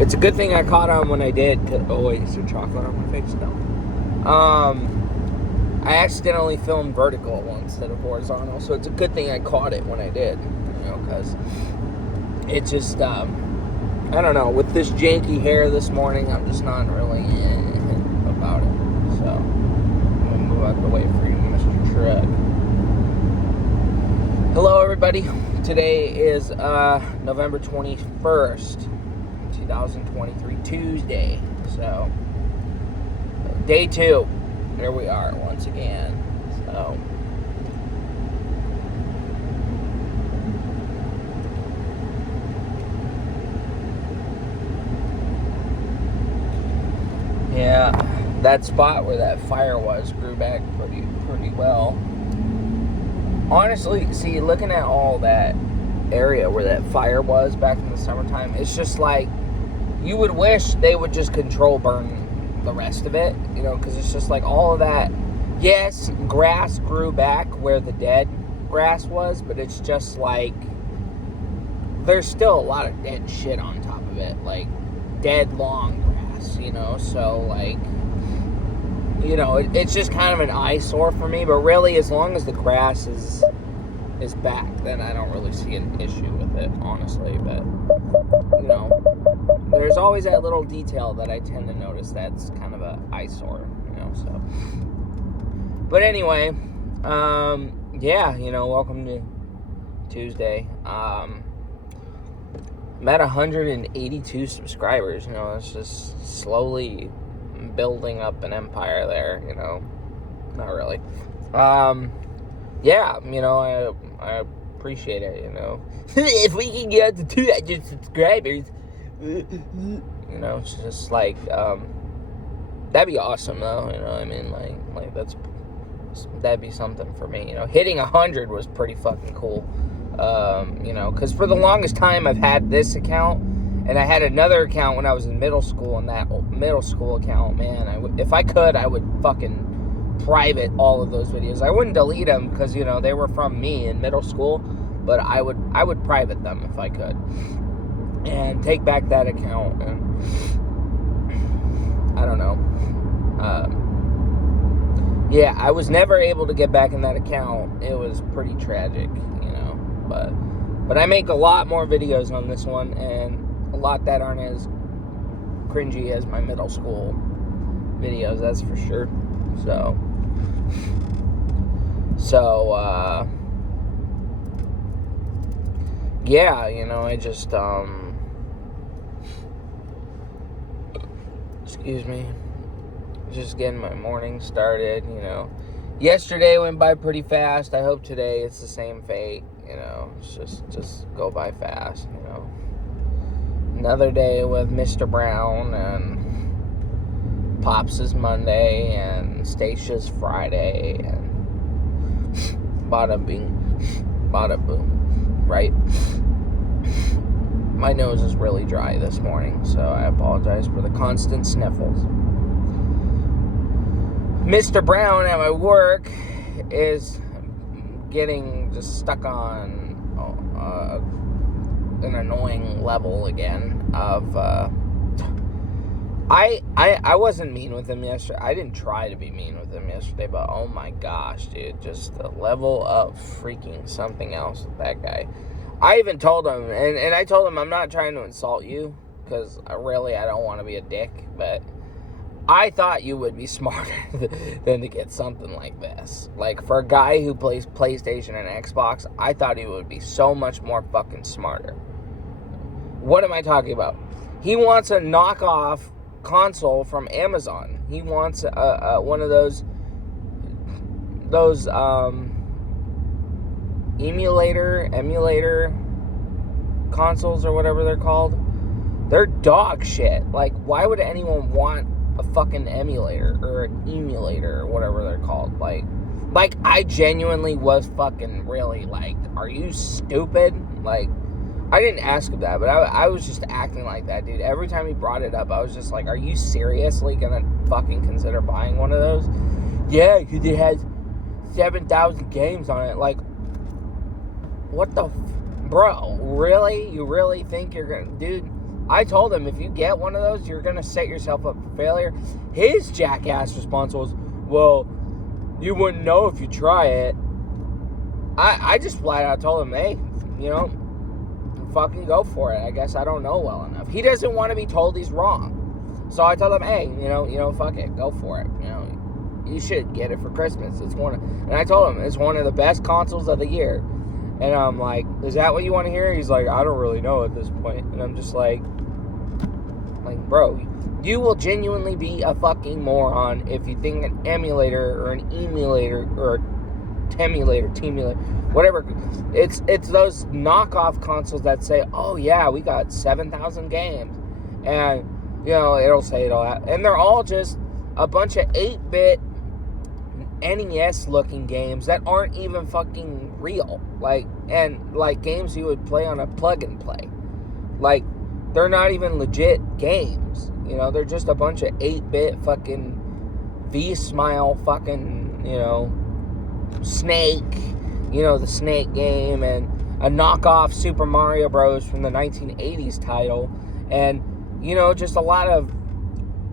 It's a good thing I caught on when I did. Oh wait, is there chocolate on my face? No. I accidentally filmed vertical instead of horizontal, so it's a good thing I caught it when I did. Because it just, I don't know. With this janky hair this morning, I'm just not really about it. So I'm gonna move out the way for you, Mr. Truck. Hello, everybody. Today is November 21st, 2023, Tuesday. So, day 2. There we are once again. So, yeah, that spot where that fire was grew back pretty well. Honestly, see, looking at all that area where that fire was back in the summertime, it's just like, you would wish they would just control burn the rest of it, because it's just like all of that. Yes, grass grew back where the dead grass was, but it's just like, there's still a lot of dead shit on top of it, like dead long grass, so like, it's just kind of an eyesore for me. But really, as long as the grass is back, then I don't really see an issue with it, honestly. But there's always that little detail that I tend to notice that's kind of an eyesore, so. But anyway, yeah, welcome to Tuesday. I'm at 182 subscribers. It's just slowly building up an empire there, not really. Yeah, I appreciate it, if we can get to 200 subscribers, it's just like, that'd be awesome though, what I mean, like that'd be something for me, hitting 100 was pretty fucking cool, because for the longest time I've had this account. And I had another account when I was in middle school, and that middle school account, man, if I could, I would fucking private all of those videos. I wouldn't delete them because, they were from me in middle school, but I would private them if I could. And take back that account, and I don't know. Yeah, I was never able to get back in that account. It was pretty tragic, but I make a lot more videos on this one, and a lot that aren't as cringy as my middle school videos, that's for sure. So, yeah, I just, excuse me, just getting my morning started, Yesterday went by pretty fast. I hope today it's the same fate, just go by fast, Another day with Mr. Brown, and Pops is Monday, and Stacia's Friday, and bada bing, bada boom, right? My nose is really dry this morning, so I apologize for the constant sniffles. Mr. Brown at my work is getting just stuck on an annoying level again of I wasn't mean with him yesterday. I didn't try to be mean with him yesterday, but oh my gosh, dude, just the level of freaking something else with that guy. I even told him, and I told him, I'm not trying to insult you, because I don't want to be a dick, but I thought you would be smarter than to get something like this. Like, for a guy who plays PlayStation and Xbox, I thought he would be so much more fucking smarter. What am I talking about? He wants a knockoff console from Amazon. He wants one of those emulator consoles or whatever they're called. They're dog shit. Like, why would anyone want a fucking emulator or an emulator or whatever they're called? Like I genuinely was fucking really like, are you stupid? Like, I didn't ask him that, but I was just acting like that, dude. Every time he brought it up, I was just like, are you seriously gonna fucking consider buying one of those? Yeah, because it has 7,000 games on it. Like, what the... Bro, really? You really think you're gonna... Dude, I told him, if you get one of those, you're going to set yourself up for failure. His jackass response was, well, you wouldn't know if you try it. I just flat out told him, hey, fucking go for it. I guess I don't know well enough. He doesn't want to be told he's wrong. So I told him, hey, fuck it, go for it. You should get it for Christmas. And I told him it's one of the best consoles of the year. And I'm like, is that what you want to hear? He's like, I don't really know at this point. And I'm just like, bro, you will genuinely be a fucking moron if you think an emulator or an emulator or a temulator, whatever. It's those knockoff consoles that say, oh yeah, we got 7,000 games. And, it'll say it all out. And they're all just a bunch of 8-bit NES-looking games that aren't even fucking real. Like games you would play on a plug-and-play. Like, they're not even legit games. They're just a bunch of 8-bit fucking V-Smile fucking, Snake, the Snake game, and a knockoff Super Mario Bros. From the 1980s title. And, just a lot of...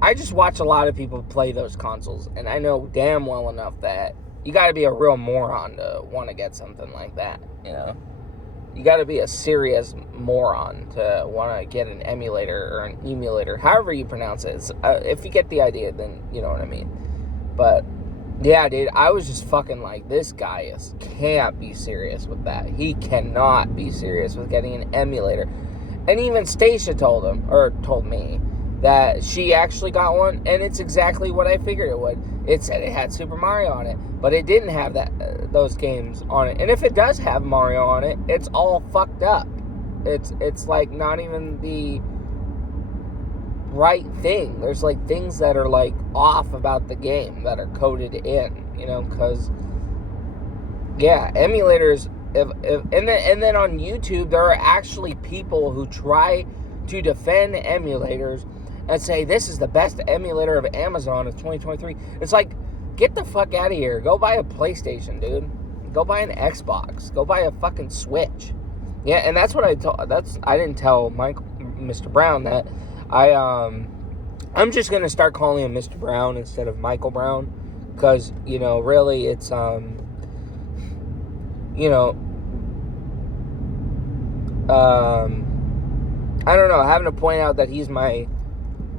I just watch a lot of people play those consoles, and I know damn well enough that you gotta be a real moron to want to get something like that, You gotta be a serious moron to want to get an emulator or an emulator, however you pronounce it. If you get the idea, then you know what I mean. But, yeah, dude, I was just fucking like, this guy can't be serious with that. He cannot be serious with getting an emulator. And even Stacia told me, that she actually got one, and it's exactly what I figured it would. It said it had Super Mario on it, but it didn't have those games on it. And if it does have Mario on it, it's all fucked up. It's like not even the right thing. There's like things that are like off about the game that are coded in, because emulators. And then on YouTube there are actually people who try to defend emulators and say this is the best emulator of Amazon of 2023. It's like, get the fuck out of here. Go buy a PlayStation, dude. Go buy an Xbox. Go buy a fucking Switch. Yeah, and that's what I didn't tell Mr. Brown that. I'm just gonna start calling him Mr. Brown instead of Michael Brown, because really it's I don't know, having to point out that he's my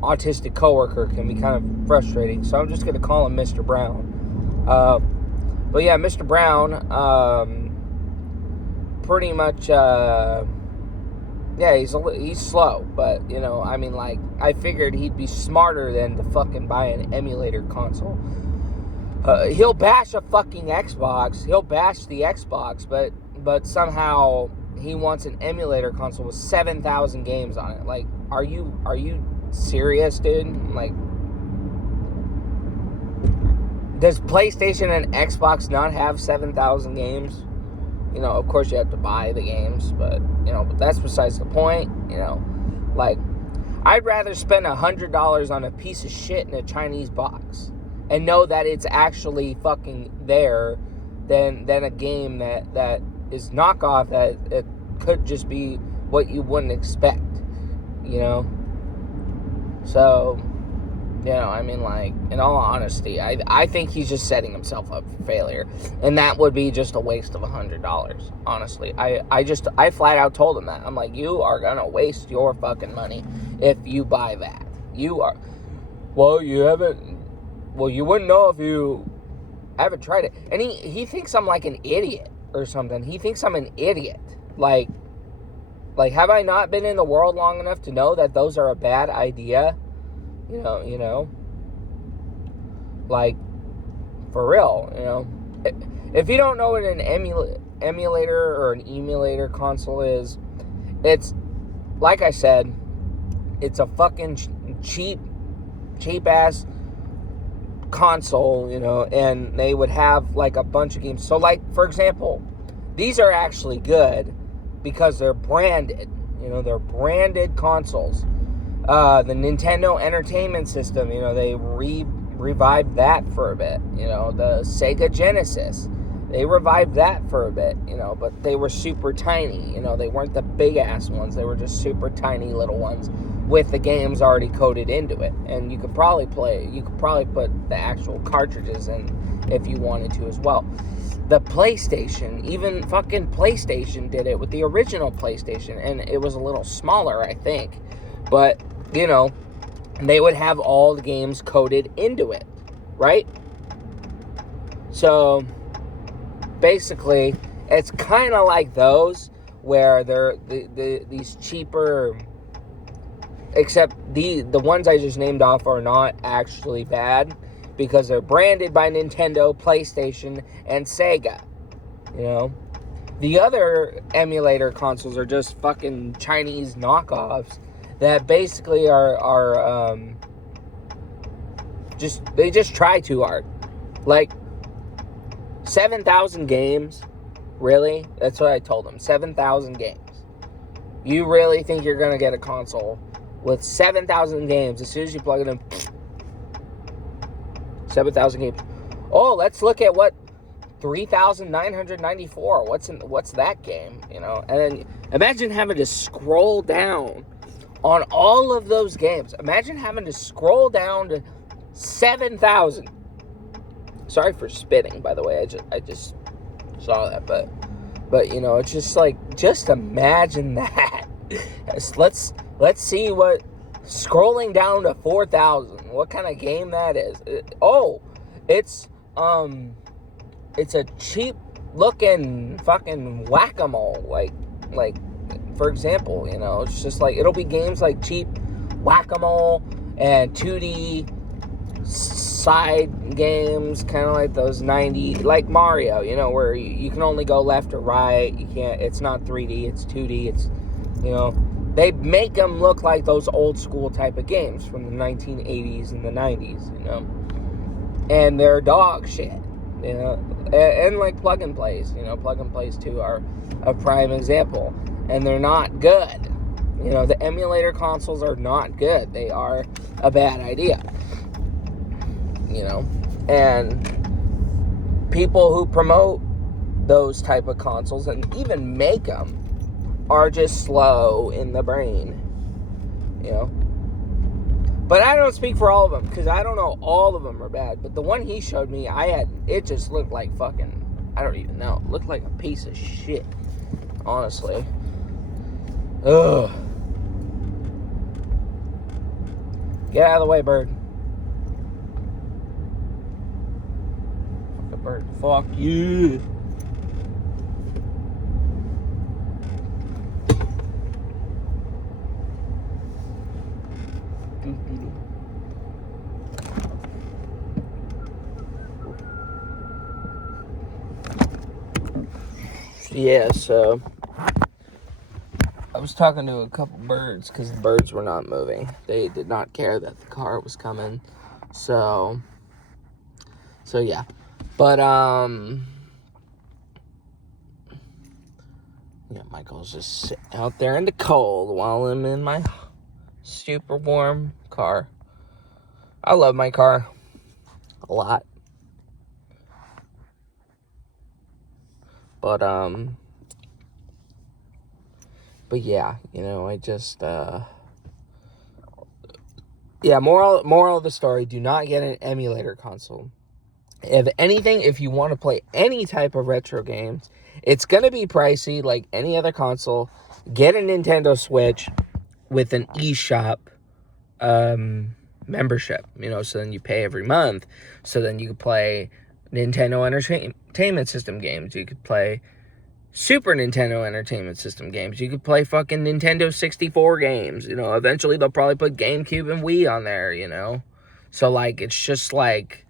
autistic coworker can be kind of frustrating, so I'm just going to call him Mr. Brown. But yeah, Mr. Brown, pretty much, he's slow, but, I figured he'd be smarter than to fucking buy an emulator console. He'll bash a fucking Xbox, he'll bash the Xbox, but somehow he wants an emulator console with 7,000 games on it. Like, are you serious, dude? Like, does PlayStation and Xbox not have 7,000 games? Of course you have to buy the games, but that's besides the point. Like, I'd rather spend $100 on a piece of shit in a Chinese box and know that it's actually fucking there than a game that is knockoff, that it could just be what you wouldn't expect, So, in all honesty, I think he's just setting himself up for failure, and that would be just a waste of $100. Honestly, I flat out told him that. I'm like, you are gonna waste your fucking money if you buy that. You are. Well, you haven't. Well, you wouldn't know if you haven't tried it. And he thinks I'm like an idiot or something. He thinks I'm an idiot. Like, have I not been in the world long enough to know that those are a bad idea? Like, for real, If you don't know what an emulator or an emulator console is, it's, like I said, it's a fucking cheap-ass console, and they would have, like, a bunch of games. So, like, for example, these are actually good because they're branded. They're branded consoles. The Nintendo Entertainment System, they revived that for a bit. The Sega Genesis, They revived that for a bit, but they were super tiny. They weren't the big-ass ones. They were just super tiny little ones with the games already coded into it. And you could probably put the actual cartridges in if you wanted to as well. The PlayStation, even fucking PlayStation did it with the original PlayStation, and it was a little smaller, I think. But, they would have all the games coded into it, right? So basically, it's kind of like those where they're these cheaper, except the ones I just named off are not actually bad because they're branded by Nintendo, PlayStation, and Sega. The other emulator consoles are just fucking Chinese knockoffs that basically are they just try too hard. Like 7,000 games, really? That's what I told them. 7,000 games. You really think you're gonna get a console with 7,000 games as soon as you plug it in? 7,000 games. Oh, let's look at what 3,994. What's that game? And then imagine having to scroll down on all of those games. Imagine having to scroll down to 7,000. Sorry for spitting, by the way. I just saw that, but it's just like, just imagine that. Let's see what scrolling down to 4,000. What kind of game that is? It's a cheap looking fucking whack-a-mole. Like for example, it's just like, it'll be games like cheap whack-a-mole and 2D side games, kind of like those 90, like Mario, where you can only go left or right. You can't, it's not 3D, it's 2D. It's, they make them look like those old school type of games from the 1980s and the 90s, and they're dog shit, and like plug and plays, plug and plays too are a prime example, and they're not good. The emulator consoles are not good. They are a bad idea. And people who promote those type of consoles and even make them are just slow in the brain, But I don't speak for all of them, because I don't know all of them are bad. But the one he showed me, it just looked like fucking, I don't even know. It looked like a piece of shit, honestly. Ugh. Get out of the way, bird. Bird. Fuck you. Yeah, so I was talking to a couple birds because the birds were not moving. They did not care that the car was coming. So yeah. But, Michael's just sitting out there in the cold while I'm in my super warm car. I love my car a lot. But yeah, I just, yeah, moral of the story, do not get an emulator console. If anything, if you want to play any type of retro games, it's going to be pricey like any other console. Get a Nintendo Switch with an eShop membership, so then you pay every month. So then you could play Nintendo Entertainment System games. You could play Super Nintendo Entertainment System games. You could play fucking Nintendo 64 games. Eventually they'll probably put GameCube and Wii on there, So, like, it's just like,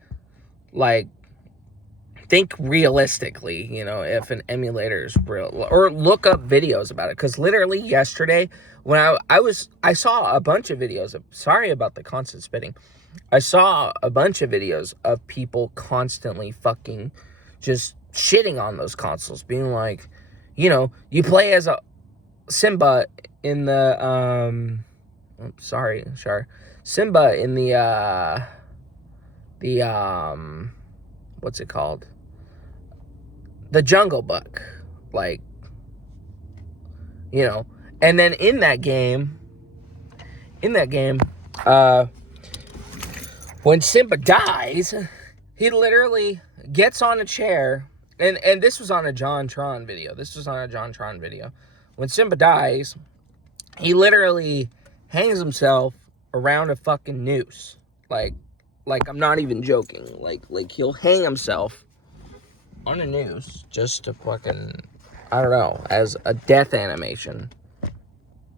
think realistically, if an emulator is real, or look up videos about it. Because literally yesterday, when I saw a bunch of videos of, sorry about the constant spitting, I saw a bunch of videos of people constantly fucking just shitting on those consoles, being like, you play as a Simba in the, Simba in the what's it called? the Jungle Book. Like, you know. And then in that game, when Simba dies, he literally gets on a chair, and this was on a JonTron video. When Simba dies, he literally hangs himself around a fucking noose. Like I'm not even joking. Like he'll hang himself on a noose just to fucking, I don't know, as a death animation.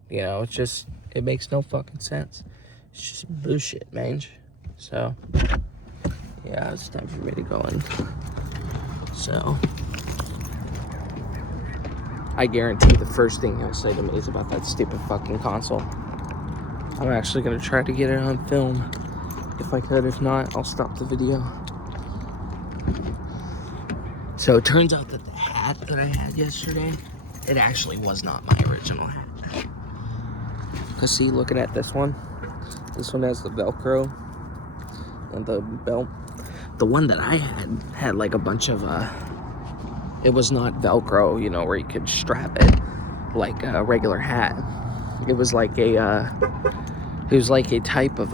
You know, it makes no fucking sense. It's just bullshit, man. So, yeah, it's time for me to go in. So, I guarantee the first thing he'll say to me is about that stupid fucking console. I'm actually gonna try to get it on film if I could. If not, I'll stop the video. So it turns out that the hat that I had yesterday, it actually was not my original hat. Cause see, looking at this one has the Velcro and the belt. The one that I had like a bunch of it was not Velcro, you know, where you could strap it like a regular hat. It was like a type of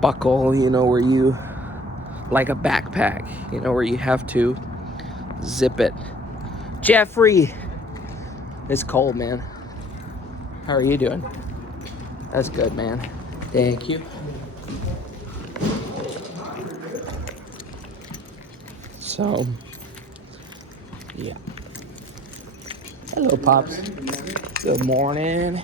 buckle, you know, where you, like a backpack, you know, where you have to zip it. Jeffrey, it's cold, man. How are you doing? That's good, man. Thank you. So, yeah. Hello, Pops. Good morning.